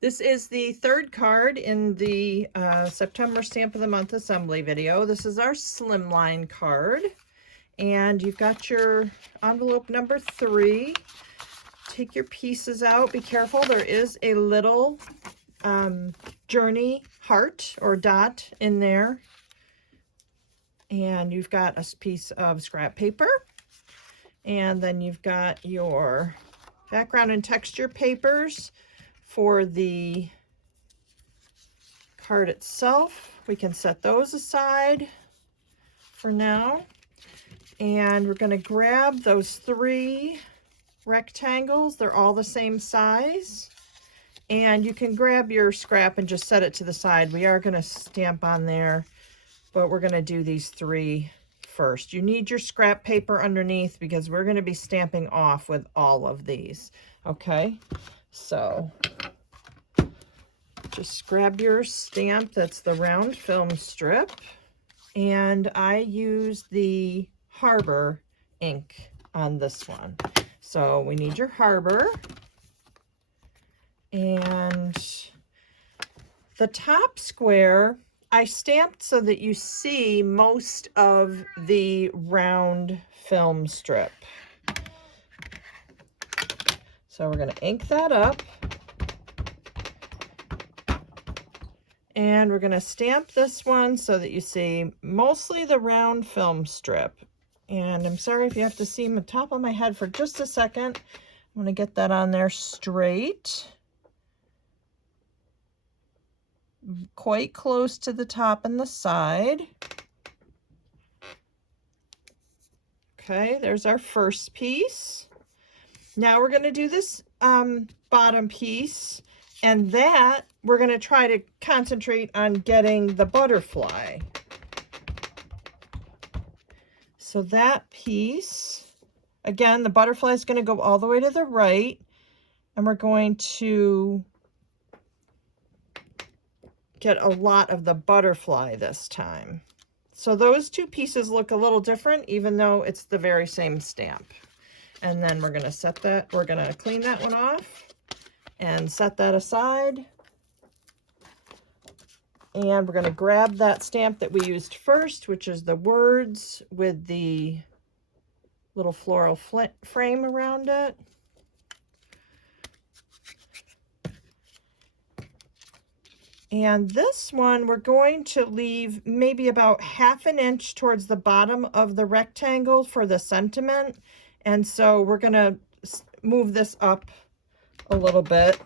This is the third card in the September Stamp of the Month assembly video. This is our slimline card. And you've got your envelope number 3. Take your pieces out. Be careful. There is a little journey heart or dot in there. And you've got a piece of scrap paper. And then you've got your background and texture papers for the card itself. We can set those aside for now. And we're going to grab those 3 rectangles. They're all the same size. And you can grab your scrap and just set it to the side. We are going to stamp on there, but we're going to do these 3 first. You need your scrap paper underneath because we're going to be stamping off with all of these. Okay, so just grab your stamp. That's the round film strip. And I use the Harbor ink on this one. So we need your Harbor. And the top square, I stamped so that you see most of the round film strip. So we're going to ink that up. And we're going to stamp this one so that you see mostly the round film strip. And I'm sorry if you have to see the top of my head for just a second. I'm going to get that on there straight. Quite close to the top and the side. Okay, there's our first piece. Now we're going to do this bottom piece, and that we're going to try to concentrate on getting the butterfly. So that piece, again, the butterfly is going to go all the way to the right, and we're going to get a lot of the butterfly this time. So those 2 pieces look a little different, even though it's the very same stamp. And then we're going to set that, we're going to clean that one off and set that aside. And we're going to grab that stamp that we used first, which is the words with the little floral frame around it. And this one, we're going to leave maybe about 1/2 inch towards the bottom of the rectangle for the sentiment. And so we're going to move this up a little bit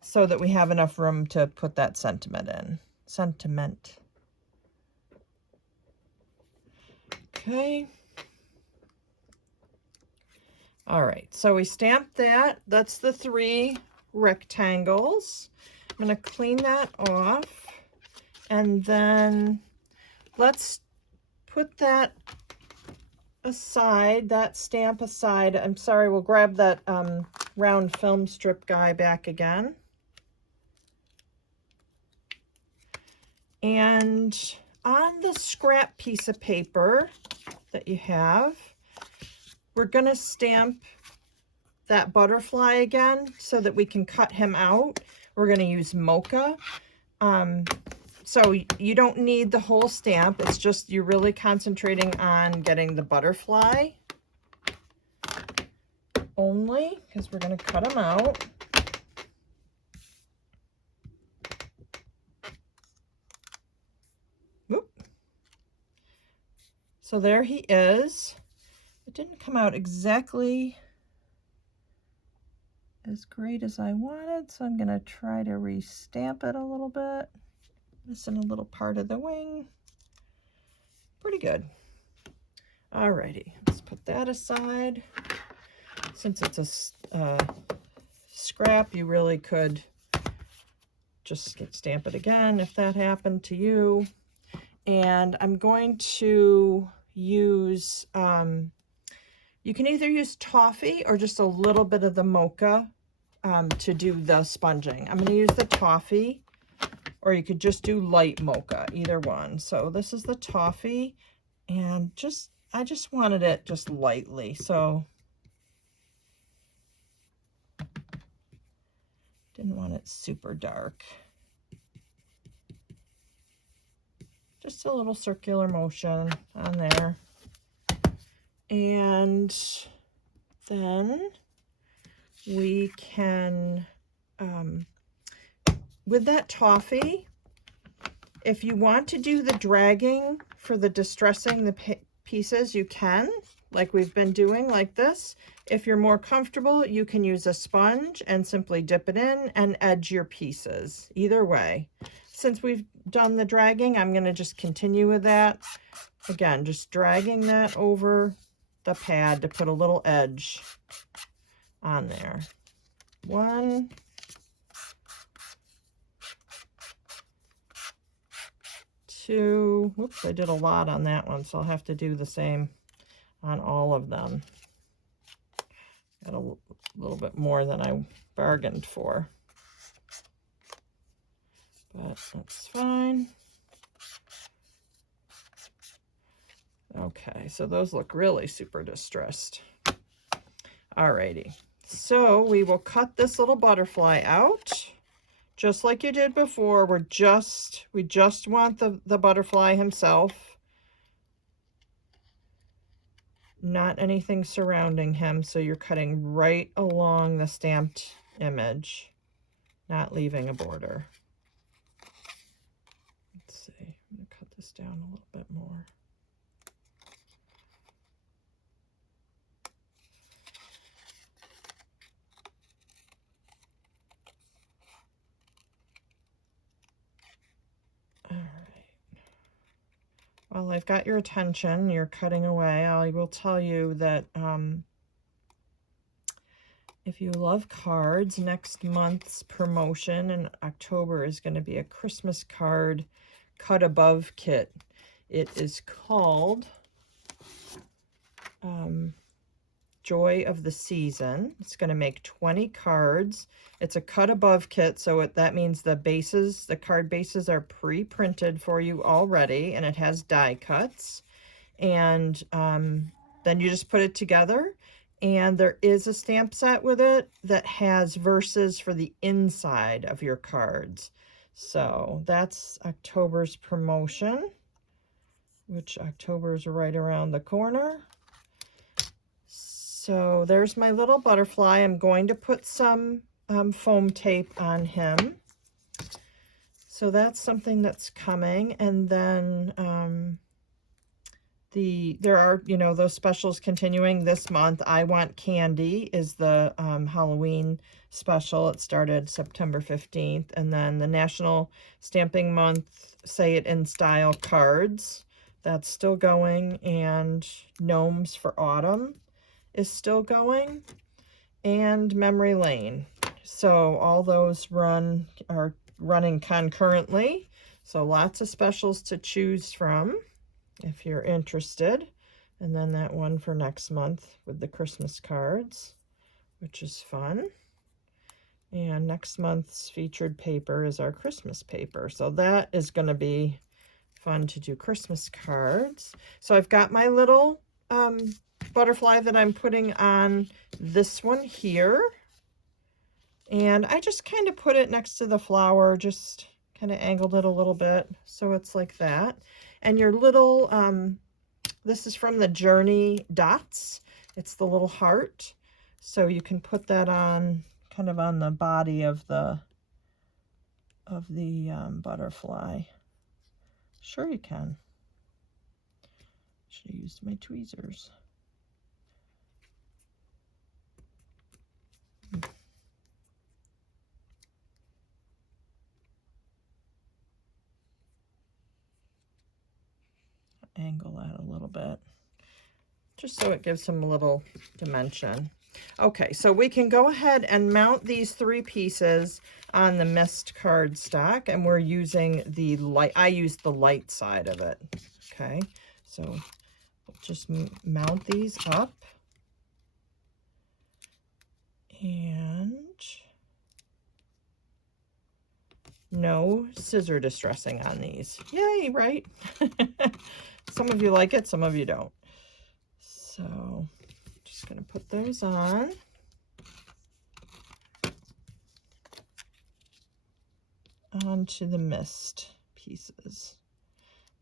so that we have enough room to put that sentiment in. Sentiment. Okay. All right, so we stamped that. That's the 3 rectangles. I'm going to clean that off, and then let's put that aside, that stamp aside. I'm sorry, we'll grab that round film strip guy back again. And on the scrap piece of paper that you have, we're going to stamp that butterfly again so that we can cut him out. We're going to use Mocha. So you don't need the whole stamp. It's just you're really concentrating on getting the butterfly only, because we're going to cut him out. Whoop. So there he is. It didn't come out exactly as great as I wanted, so I'm going to try to restamp it a little bit. Missing a little part of the wing. Pretty good. Alrighty, let's put that aside. Since it's a scrap, you really could just stamp it again if that happened to you. And I'm going to use, you can either use toffee or just a little bit of the Mocha to do the sponging. I'm going to use the toffee, or you could just do light Mocha, either one. So this is the toffee, and I just wanted it just lightly. So Didn't want it super dark. Just a little circular motion on there. And then we can, with that toffee, if you want to do the dragging for the distressing the pieces, you can, like we've been doing like this. If you're more comfortable, you can use a sponge and simply dip it in and edge your pieces. Either way. Since we've done the dragging, I'm going to just continue with that. Again, just dragging that over the pad to put a little edge on there. 1, 2, whoops, I did a lot on that one, so I'll have to do the same on all of them. Got a little bit more than I bargained for, but that's fine. Okay, so those look really super distressed. Alrighty, so we will cut this little butterfly out, just like you did before. We just want the butterfly himself, not anything surrounding him. So you're cutting right along the stamped image, not leaving a border. Let's see, I'm gonna cut this down a little bit more. Well, I've got your attention. You're cutting away. I will tell you that if you love cards, next month's promotion in October is going to be a Christmas card cut above kit. It is called Joy of the Season. It's going to make 20 cards. It's a cut above kit, so that means the bases, the card bases are pre-printed for you already, and it has die cuts. And then you just put it together, and there is a stamp set with it that has verses for the inside of your cards. So that's October's promotion, which October is right around the corner. So there's my little butterfly. I'm going to put some foam tape on him. So that's something that's coming. And then there are, you know, those specials continuing this month. I Want Candy is the Halloween special. It started September 15th. And then the National Stamping Month Say It in Style cards. That's still going. And Gnomes for Autumn is still going, and Memory Lane. So all those are running concurrently. So lots of specials to choose from if you're interested. And then that one for next month with the Christmas cards, which is fun. And next month's featured paper is our Christmas paper. So that is going to be fun to do Christmas cards. So I've got my little butterfly that I'm putting on this one here, and I just kind of put it next to the flower, just kind of angled it a little bit so it's like that. And your little this is from the Journey dots. It's the little heart, so you can put that on kind of on the body of the butterfly. Sure you can. Should have used my tweezers. Angle that a little bit, just so it gives them a little dimension. Okay, so we can go ahead and mount these 3 pieces on the mist cardstock, and we're using the light. I used the light side of it. Okay, so we'll just mount these up, and no scissor distressing on these. Yay, right? Some of you like it, some of you don't. So just going to put those on. onto the mist pieces.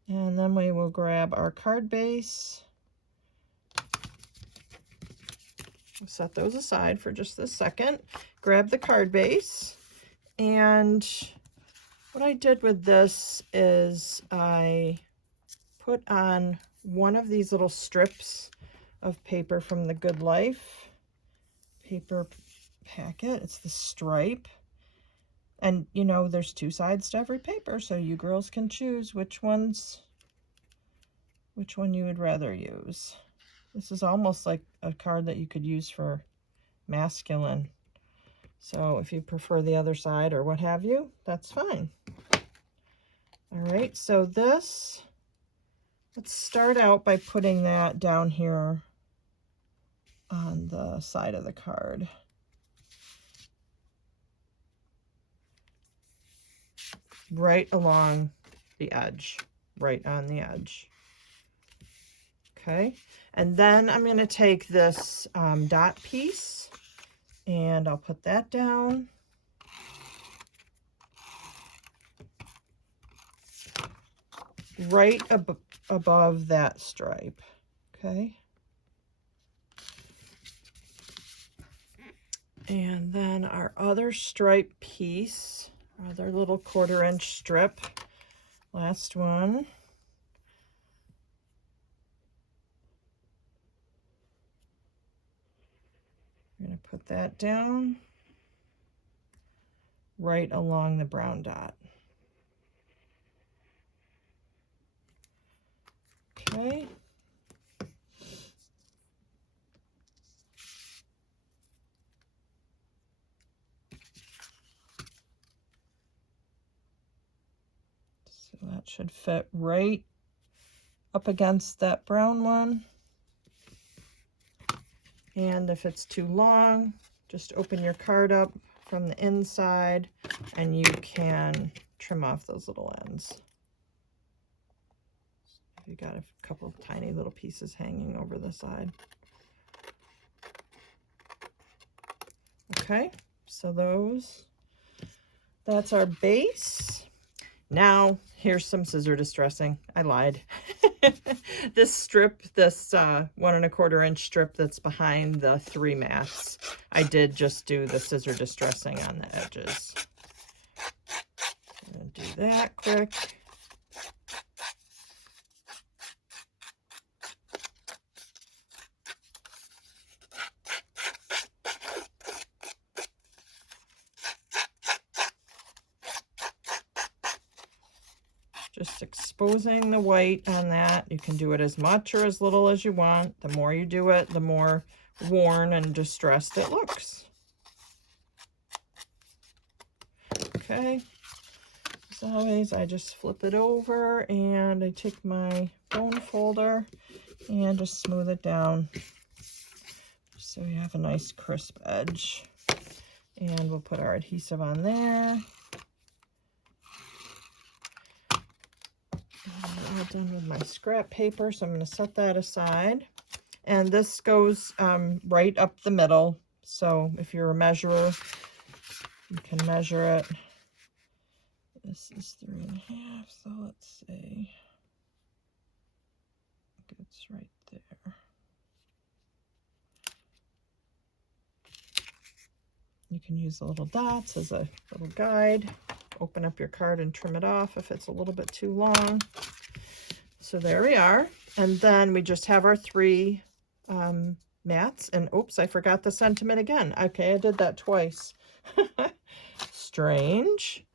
And then we will grab our card base. We'll set those aside for just a second. Grab the card base. And what I did with this is I put on one of these little strips of paper from the Good Life paper packet. It's the stripe. And you know, there's two sides to every paper, so you girls can choose which one you would rather use. This is almost like a card that you could use for masculine. So if you prefer the other side or what have you, that's fine. All right, so this, let's start out by putting that down here on the side of the card. Right along the edge, right on the edge. Okay, and then I'm going to take this dot piece and I'll put that down. Right above that stripe. Okay. And then our other stripe piece, our little 1/4 inch strip, last one. I'm going to put that down right along the brown dot. Okay. So that should fit right up against that brown one. And if it's too long, just open your card up from the inside and you can trim off those little ends. You got a couple of tiny little pieces hanging over the side. Okay, so that's our base. Now, here's some scissor distressing. I lied. This strip, this 1 1/4 inch strip that's behind the 3 mats, I did just do the scissor distressing on the edges. I'm gonna do that quick. Just exposing the white on that. You can do it as much or as little as you want. The more you do it, the more worn and distressed it looks. Okay, as always, I just flip it over and I take my bone folder and just smooth it down so you have a nice crisp edge. And we'll put our adhesive on there. I'm all done with my scrap paper, so I'm going to set that aside. And this goes right up the middle. So if you're a measurer, you can measure it. This is 3 1/2, so let's see. It's right there. You can use the little dots as a little guide. Open up your card and trim it off if it's a little bit too long. So there we are. And then we just have our 3 mats. And oops, I forgot the sentiment again. Okay, I did that twice. Strange.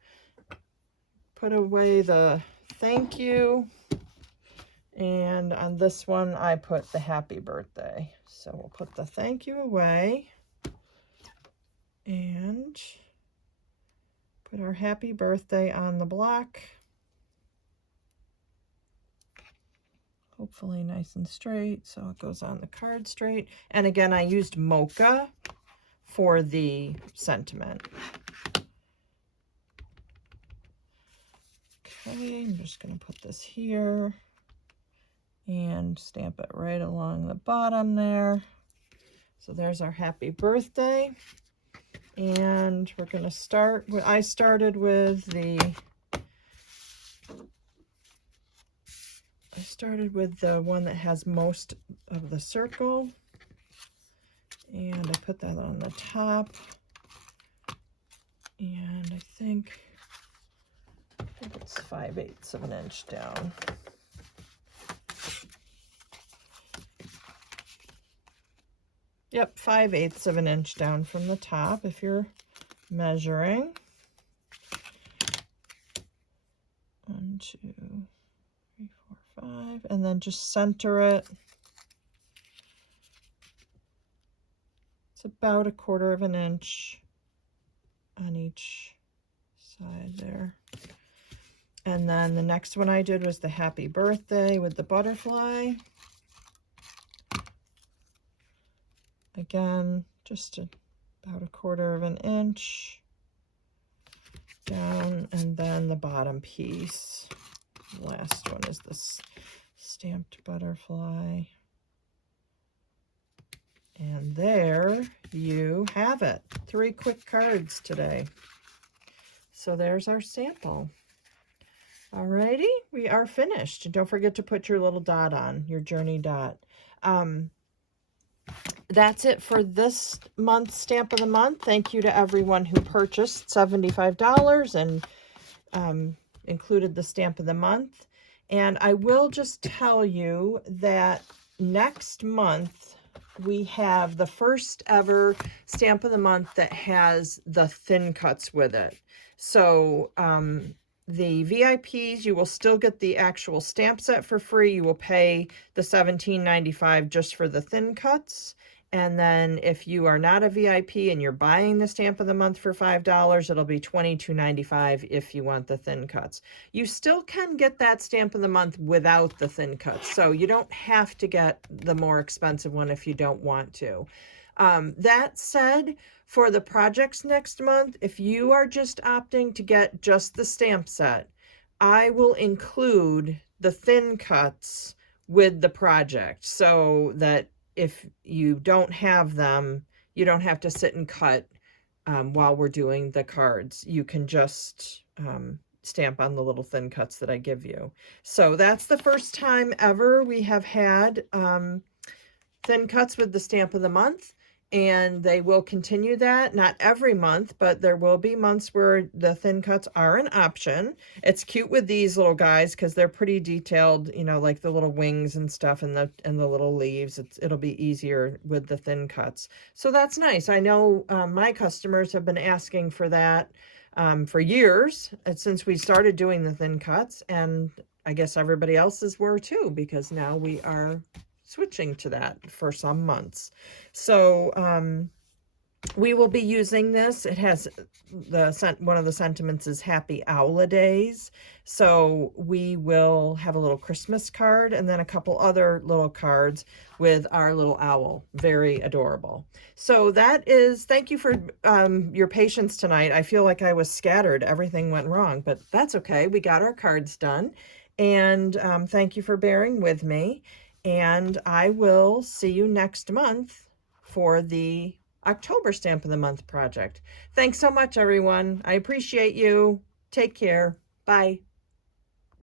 Put away the thank you. And on this one, I put the happy birthday. So we'll put the thank you away. And put our happy birthday on the block. Hopefully nice and straight, so it goes on the card straight. And again, I used mocha for the sentiment. Okay, I'm just going to put this here and stamp it right along the bottom there. So there's our happy birthday. And we're going to start, I started with the one that has most of the circle, and I put that on the top, and I think it's 5/8 of an inch down. Yep, 5/8 of an inch down from the top if you're measuring. 1, 2, 3, 4, 5, and then just center it. It's about 1/4 of an inch on each side there. And then the next one I did was the happy birthday with the butterfly. Again, just about 1/4 of an inch down, and then the bottom piece. The last one is this stamped butterfly. And there you have it. 3 quick cards today. So there's our sample. Alrighty, we are finished. And don't forget to put your little dot on, your journey dot. That's it for this month's Stamp of the Month. Thank you to everyone who purchased $75 and included the Stamp of the Month. And I will just tell you that next month we have the first ever Stamp of the Month that has the thin cuts with it. So the VIPs, you will still get the actual stamp set for free. You will pay the $17.95 just for the thin cuts. And then if you are not a VIP and you're buying the Stamp of the Month for $5, it'll be $22.95 if you want the thin cuts. You still can get that Stamp of the Month without the thin cuts. So you don't have to get the more expensive one if you don't want to. That said, for the projects next month, if you are just opting to get just the stamp set, I will include the thin cuts with the project so that if you don't have them, you don't have to sit and cut while we're doing the cards. You can just stamp on the little thin cuts that I give you. So that's the first time ever we have had thin cuts with the Stamp of the Month, and they will continue that. Not every month, but there will be months where the thin cuts are an option. It's cute with these little guys because they're pretty detailed, you know, like the little wings and stuff and the little leaves. It'll be easier with the thin cuts. So that's nice. I know my customers have been asking for that for years since we started doing the thin cuts, and I guess everybody else's were too, because now we are switching to that for some months. So we will be using this. It has one of the sentiments is Happy Owlidays. So we will have a little Christmas card and then a couple other little cards with our little owl. Very adorable. So that is, thank you for your patience tonight. I feel like I was scattered. Everything went wrong, but that's okay. We got our cards done. And thank you for bearing with me. And I will see you next month for the October Stamp of the Month project. Thanks so much, everyone. I appreciate you. Take care. Bye.